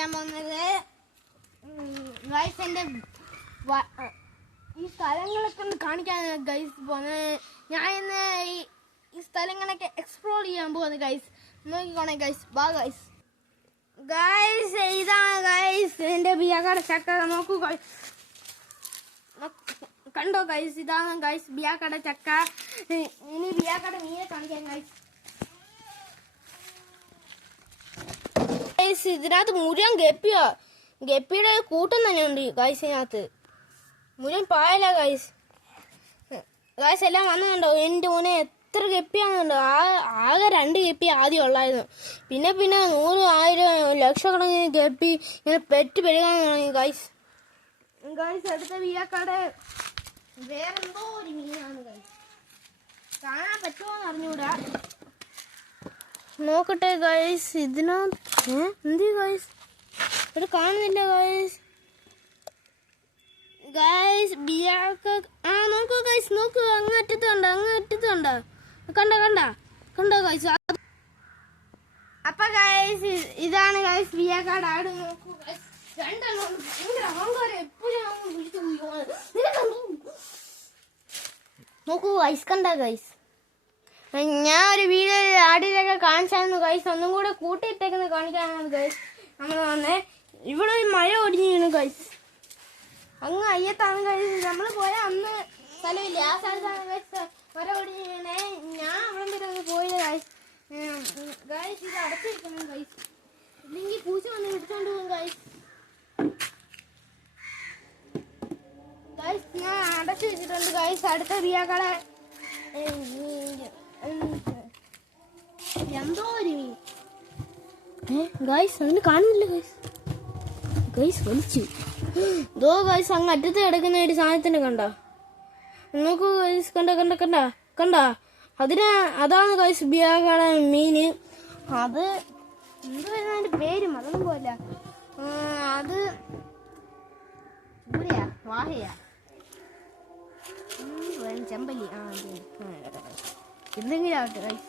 കാണിക്കാൻ പോകുന്നത് ഗൈസ് എൻ്റെ ഈ സ്ഥലങ്ങളൊക്കെ ഒന്ന് കാണിക്കാനാണ് ഗൈസ് പോകുന്നത്. ഞാൻ ഇന്ന് ഈ സ്ഥലങ്ങളൊക്കെ എക്സ്പ്ലോർ ചെയ്യാൻ പോകുന്നത് ഗൈസ്. നോക്കിക്കോണേ ഗൈസ്, ബാ ഗൈസ്. ഗൈസ് ഇതാണ് ഗൈസ് എൻ്റെ ബിയാക്കാട് ചക്ക. നോക്കൂ ഗൈസ്, കണ്ടോ ഗൈസ്, ഇതാണ് ഗൈസ് ബിയാക്കാട് ചക്ക. ഇനി ബിയാക്കാട് മീനെ കാണിക്കാം ഗൈസ്. ഗൈസ് ഇതിനകത്ത് മുഴുവൻ ഗപ്പിയോ, ഗപ്പിയുടെ കൂട്ടം തന്നെ ഉണ്ട് ഗൈസ്. ഇതിനകത്ത് മുഴുവൻ പായല ഗൈസ്. ഗൈസ് എല്ലാം വന്നുണ്ടോ, എൻ്റെ മോനെ എത്ര ഗപ്പിയാണെന്നുണ്ടോ. ആകെ 2 ഗപ്പി ആദ്യം ഉള്ളായിരുന്നു. പിന്നെ 100, 1000, ലക്ഷക്കണക്കിന് ഗപ്പി ഇങ്ങനെ പെറ്റ് പെരുകാൻ തുടങ്ങി ഗൈസ്. ഗൈസ് അടുത്ത ബിയാക്കാട് വേറെന്തോ ഒരു മീനാണ് ഗൈസ്. കാണാൻ പറ്റുമോന്ന് അറിഞ്ഞൂടാ, നോക്കട്ടെ ഗൈസ്. ഇതിനകത്ത് എന്ത് ഗൈസ് ഇവിടെ കാണുന്നില്ല ഗൈസ്. ഗൈസ് ബിയാക്ക നോക്കൂ ഗൈസ്, നോക്കൂ അങ്ങറ്റത്ത് കണ്ട കണ്ടോ ഗൈസ്. അപ്പൊ ഗൈസ് ഇതാണ് ഗൈസ് ബിയാക്കാട് ആട്. നോക്കൂ ഗൈസ്, 2 എണ്ണം ഭയങ്കര അഹങ്കാരം. എപ്പോഴും വിളിച്ചു നോക്കൂ ഗൈസ്, കണ്ട ഗൈസ്. ഞാൻ ഒരു വീഡിയോ ആടിലൊക്കെ കാണിച്ചായിരുന്നു ഗൈസ്. ഒന്നും കൂടെ കൂട്ടിയിട്ടേക്കുന്ന കാണിക്കാനാണ് ഗൈസ് നമ്മൾ വന്നേ. ഇവിടെ ഒരു മഴ ഒടിഞ്ഞു ഗൈസ്. അങ്ങ് അയ്യത്താണ് ഗൈസ്. നമ്മൾ പോയ അന്ന് സ്ഥലമില്ല, ആ സ്ഥലത്താണ് ഗൈസ് മഴ ഒടിഞ്ഞു വീണേ. ഞാൻ അവിടെ വരെ ഒന്ന് പോയത് ഗൈസ്. ഗൈസ് ഇത് അടച്ചിരിക്കണം ഗൈസ്, ഇല്ലെങ്കിൽ പൂച്ച വന്ന് വിളിച്ചോണ്ട് പോകും ഗൈസ്. ഗൈസ് ഞാൻ അടച്ചു വെച്ചിട്ടുണ്ട് ഗൈസ്. അടുത്ത ബിയാക്കാടെ എന്തോ ഒരു ഗൈസ് ഒന്നും കാണുന്നില്ല ഗൈസ്. ഗൈസ് വലിച്ചു ദോ ഗൈസ് അങ്ങ് അറ്റത്ത് കിടക്കുന്ന ഒരു സാധനത്തിന് കണ്ട. നോക്കൂ ഗൈസ്, കണ്ട അതാണ് ഗൈസ് ബിയാക്കാടെ മീന്. അത് എന്ത് വരുന്ന അതിന്റെ പേരും അതൊന്നും പോല. അത് ചൂരയാ, വാഹയാ, ചെമ്പല്ലി, എന്തെങ്കിലും ആവട്ടെ ഗൈസ്.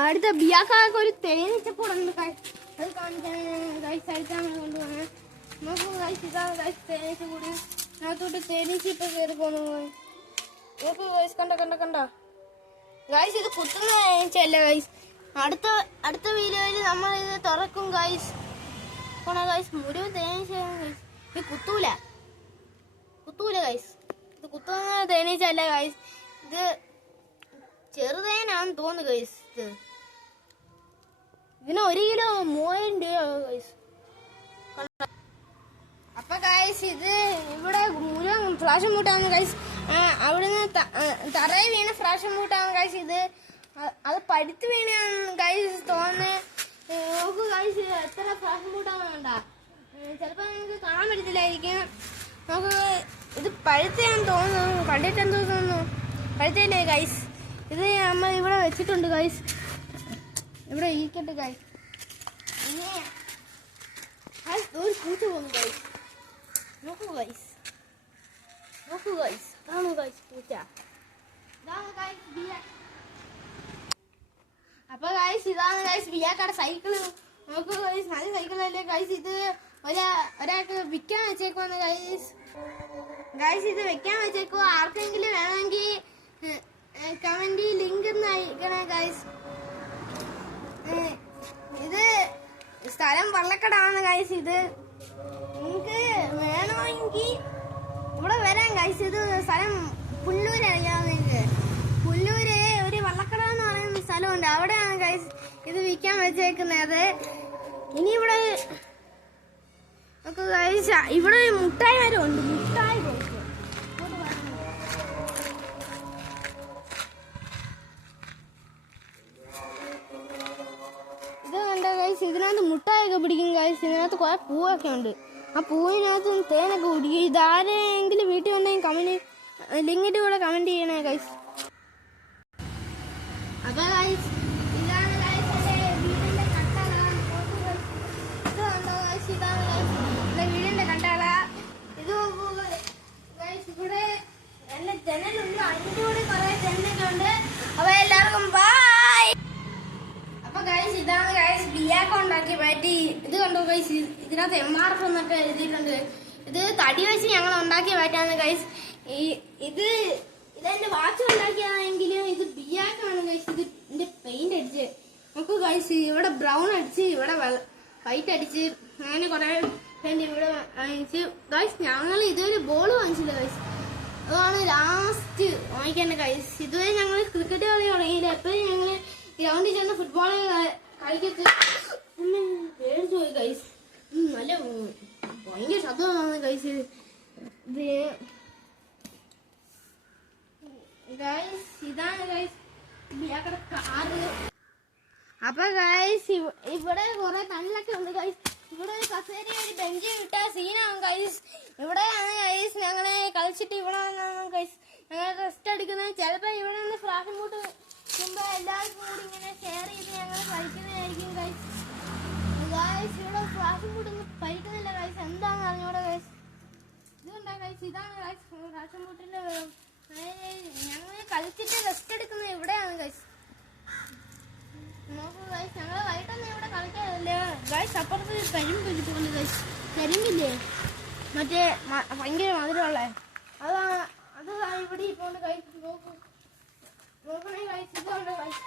അടുത്ത ബിയാക്കാർക്ക് ഒരു തേനീച്ചക്കൂടുണ്ട് ഗൈസ്. അത് കാണിക്കാൻ ഗൈസ് അടുത്താണ് കൊണ്ടുപോകണം. നോക്കൂ ഗൈസ്, ഇതാണ് ഗൈസ് തേനീച്ചക്കൂട്. അതിനകത്തോട്ട് തേനീച്ച ഇപ്പൊ കയറി പോന്നു. നോക്കൂ ഗൈസ്, കണ്ട ഗൈസ്. ഇത് കുത്തുന്ന തേനീച്ചയല്ല ഗൈസ്. അടുത്ത വീഡിയോയിൽ നമ്മൾ ഇത് തുറക്കും ഗൈസ്. ഗൈസ് മുഴുവൻ തേനീച്ചയാണ് ഗൈസ്. ഇത് കുത്തൂല ഗൈസ്. ഇത് കുത്തുന്ന തേനീച്ചല്ല ഗൈസ്. ഇത് ചെറുതേനാന്ന് തോന്നുന്നു ഗൈസ്. ഇതിന് 1 കിലോ 3000 രൂപ ഗൈസ്. അപ്പൊ ഗൈസ് ഇത് ഇവിടെ മുഴുവൻ ഫ്ലാഷ് മൂട്ടാണ് ഗൈസ്. അവിടുന്ന് തറയിൽ വീണ ഫ്ലാഷ് മൂട്ടാണ് ഗൈസ്. ഇത് അത് പഴുത്ത് വീണാണ് ഗൈസ് തോന്നുന്നത്. നോക്കൂ ഗൈസ്, എത്ര ഫ്ലാഷ് മൂട്ടാണ് വേണ്ട. ചിലപ്പോൾ നിങ്ങൾക്ക് കാണാൻ പറ്റത്തില്ലായിരിക്കും. നമുക്ക് ഇത് പഴുത്തയാണെന്ന് തോന്നുന്നു, കണ്ടിട്ട് എന്തോ തോന്നുന്നു. പഴുത്തല്ലേ ഗൈസ്. ഇത് നമ്മൾ ഇവിടെ വെച്ചിട്ടുണ്ട് ഗൈസ്. ഇവിടെ ഇരിക്കട്ടെ ഗൈസ്. ഇനി ഒരു പൂച്ച പോകുന്നു ഗൈസ്. നോക്കൂ ഗൈസ്, ഇതാണ് ഗൈസ് പൂച്ച. ഇതാണ് ഗൈസ് ബിയ. അപ്പൊ ഗൈസ് ഇതാണ് ഗൈസ് ബിയാക്കാടെ സൈക്കിള്. നോക്കൂ ഗൈസ്, നല്ല സൈക്കിളല്ലേ ഗൈസ്. ഇത് ഒരാൾക്ക് വിൽക്കാൻ വെച്ചേക്കുവാണ് ഗൈസ്. ഇത് വെക്കാൻ വെച്ചേക്കോ. ആർക്കെങ്കിലും വേണമെങ്കിൽ കമന്റിൽ ലിങ്ക് ഒന്ന് അയക്കണേ ഗൈസ്. ഇത് സ്ഥലം വള്ളക്കടാണ് ഗൈസ്. ഇത് നിങ്ങൾക്ക് വേണമെങ്കിൽ ഇവിടെ വരാം ഗൈസ്. ഇത് സ്ഥലം പുല്ലൂര് അറിയാവുന്ന നിങ്ങൾക്ക്. പുല്ലൂര് ഒരു വള്ളക്കട എന്ന് പറയുന്ന സ്ഥലമുണ്ട്, അവിടെയാണ് ഗൈസ് ഇത് വിൽക്കാൻ വെച്ചേക്കുന്നത്. ഇനി ഇവിടെ നമുക്ക് ഗൈസ് ഇവിടെ ഒരു മുട്ടായി മരം ഉണ്ട്. മുട്ടായി ഇത് കണ്ട ഗൈസ്, ഇതിനകത്ത് മുട്ടായൊക്കെ പിടിക്കും ഗൈസ്. ഇതിനകത്ത് കുറെ പൂവൊക്കെ ഉണ്ട്. ആ പൂവിനകത്ത് തേനൊക്കെ പിടിക്കും. ഇതാരെങ്കിലും വീട്ടിൽ വന്നെങ്കിൽ കമന്റ് ലിങ്കിന്റെ കൂടെ കമന്റ് ചെയ്യണേ ഗൈസ്. അപ്പൊ ഗൈസ് ഇതാണ് ഗൈസ് എന്റെ വീടിന്റെ കട്ടള. ഇത് കണ്ടോ ഗൈസ്, ഇതാണ് ഗൈസ് എന്റെ വീടിന്റെ കട്ടള. ഇത് ഗൈസ് ഇവിടെ അതിന്റെ കൂടെ കുറെ ചെന്നൊക്കെ ഉണ്ട്. അപ്പൊ എല്ലാവർക്കും ബൈ. അപ്പൊ ഗൈസ് ഇതാണ് ഗൈസ് ബിയാക്ക ഉണ്ടാക്കിയ ബാറ്റി. ഇത് കണ്ടോ ഗൈസ്, ഇതിനകത്ത് MRF എന്നൊക്കെ എഴുതിയിട്ടുണ്ട്. ഇത് തടി വെച്ച് ഞങ്ങൾ ഉണ്ടാക്കിയ ബാറ്റാണ് ഗൈസ്. ഇതെന്റെ വാച്ച് ഉണ്ടാക്കിയതാണെങ്കിലും ഇത് ബിയാക്കാണ് ഗൈസ്. ഇതിന്റെ പെയിന്റ് അടിച്ച് നമുക്ക് ഗൈസ് ഇവിടെ ബ്രൗൺ അടിച്ച് ഇവിടെ വൈറ്റ് അടിച്ച് അങ്ങനെ കുറെ പെയിന്റ് ഇവിടെ വാങ്ങിച്ച് ഗൈസ്. ഞങ്ങൾ ഇതുവരെ ബോൾ വാങ്ങിച്ചില്ല ഗൈസ്, അതാണ് ലാസ്റ്റ് വാങ്ങിക്കേണ്ട ഗൈസ്. ഇതുവരെ ഞങ്ങൾ ക്രിക്കറ്റ് കളി തുടങ്ങിയില്ല. എപ്പോഴും ഞങ്ങൾ ഗ്രൗണ്ടിൽ ചെന്ന് ഫുട്ബോൾ കളിക്കത്ത് പേടിച്ചു പോയി ഗൈസ്. നല്ല ഭയങ്കര ശബ്ദമാണ് ഗൈസ്. ഗൈസ് ഇതാണ് ഗൈസ് ബിയാക്കടെ കാറ്. അപ്പൊ ഗൈസ് ഇവിടെ കുറെ കല്ലൊക്കെ ഉണ്ട് ഗൈസ്. ഇവിടെ ഒരു കസേര ഒരു ബെഞ്ച് ഇട്ട സീനാണ് ഗൈസ്. ഇവിടെയാണ് ഗൈസ് ഞങ്ങളെ കളിച്ചിട്ട് ഇവിടെ ഗൈസ് ഞങ്ങൾ റെസ്റ്റ് എടുക്കുന്നത്. ചിലപ്പോ ഇവിടെ നിന്ന് ഫ്ലാഷ് മൂട്ട് മുമ്പ് എല്ലാവർക്കും കൂടി ഇങ്ങനെ ഷെയർ ചെയ്ത് ഞങ്ങൾ കളിക്കുന്നതായിരിക്കും ഗൈസ്. ഗൈസ് ഇവിടെ ഫ്ലാഷ് മൂട്ടൊന്നും കഴിക്കുന്നില്ല ഗൈസ്, എന്താണെന്ന് അറിഞ്ഞൂടെ ഗൈസ്. ഇതുകൊണ്ടാ ഗൈസ്, ഇതാണ് ഗൈസ് ഫ്ലാഷ് മൂട്ടിന്റെ ഞങ്ങൾ കളിച്ചിട്ട് റെസ്റ്റ് എടുക്കുന്നത് ഇവിടെയാണ് ഗൈസ്. നോക്കൂ ഗൈസ്, ഞങ്ങൾ വൈകിട്ടൊന്നും ഇവിടെ കളിക്കാറില്ല ഗൈസ്. അപ്പുറത്ത് കരിമ്പ് ഇരിപ്പുണ്ട് ഗൈസ്. കരിമ്പില്ലേ മറ്റേ ഭയങ്കര മധുരമുള്ള അത് ഇവിടെ ഇപ്പോണ്ട് ഗൈസ്. നോക്കണേ ഗൈസ്, ഇതുകൊണ്ട് ഗൈസ്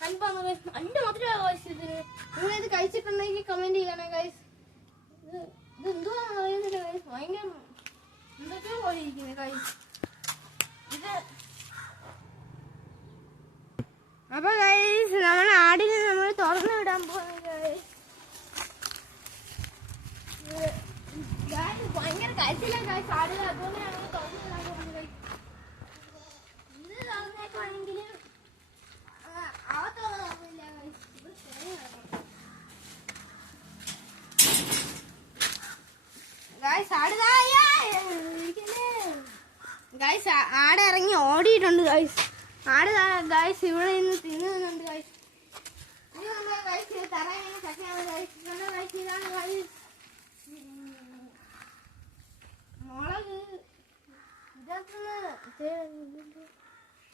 കൺപാണ് ഗൈസ്. നല്ല മധുരമാണ് ഗൈസ് ഇതിന്. നിങ്ങളിത് കഴിച്ചിട്ടുണ്ടെങ്കിൽ കമന്റ് ചെയ്യണേ ഗൈസ്. ഇത് എന്തുവാന്ന് അറിയുന്നില്ല ഗൈസ്, ഭയങ്കര എന്തൊക്കെയോ പോലെ ഇരിക്കുന്നത് ഗൈസ് ഇത്. അപ്പൊ ഗൈസ് നമ്മൾ ആടിനെ നമ്മൾ തുറന്നു വിടാൻ പോകുന്നത് ഗൈസ്. ഭയങ്കര കഴിച്ചില്ല ഗൈസ് ആടുകൾ, അതുകൊണ്ട് ഞങ്ങൾ തുറന്നു വിടാൻ പോകുന്നത് ഗൈസ്. ഇത് തുറന്നേക്കുവാണെങ്കിൽ അകത്തോളം തുറന്നില്ല ഗൈസ്. ഗൈസ് ഗൈസ് ആട് ഇറങ്ങി ഓടിയിട്ടുണ്ട് ഗൈസ്. ആട് ഗൈസ് ഇവിടെ നിന്ന് തിന്നുന്നുണ്ട് ഗൈസ്. ഗൈസ് തറ ചക്കയാണ് ഗൈസ്. ഗൈസ് ഇതാണ് ഗൈസ് മുളക്. ഇതൊന്ന്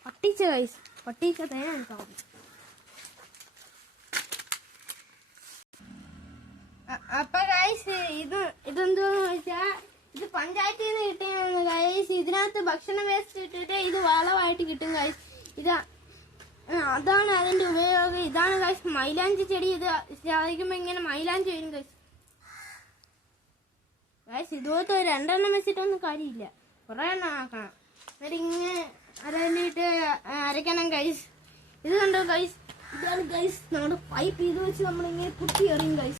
പട്ടിച്ച ഗൈസ്, പട്ടിച്ച തേന എടുക്കാം. അപ്പൊ ഗൈസ് ഇതെന്തോന്ന് വെച്ചാ ഇത് പഞ്ചായത്തിൽ നിന്ന് കിട്ടിയാണ് ഗൈസ്. ഇതിനകത്ത് ഭക്ഷണ വേസ്റ്റ് ഇട്ടിട്ട് ഇത് വളമായിട്ട് കിട്ടും ഗൈസ്. അതാണ് അതിന്റെ ഉപയോഗം. ഇതാണ് ഗൈസ് മൈലാഞ്ചി ചെടി. ഇത് ചാദിക്കുമ്പോ ഇങ്ങനെ മൈലാഞ്ചി വരും ഗൈസ്. ഗൈസ് ഇതുപോലത്തെ രണ്ടെണ്ണം വെച്ചിട്ടൊന്നും കാര്യമില്ല, കുറെ എണ്ണം ആക്കണം. എന്നിട്ട് ഇങ്ങനെ അരലിട്ട് അരയ്ക്കണം ഗൈസ്. ഇത് കണ്ടോ ഗൈസ്, ഇതാണ് ഗൈസ് നമ്മുടെ പൈപ്പ്. ഇത് വെച്ച് നമ്മളിങ്ങനെ കുത്തി എറിയും ഗൈസ്.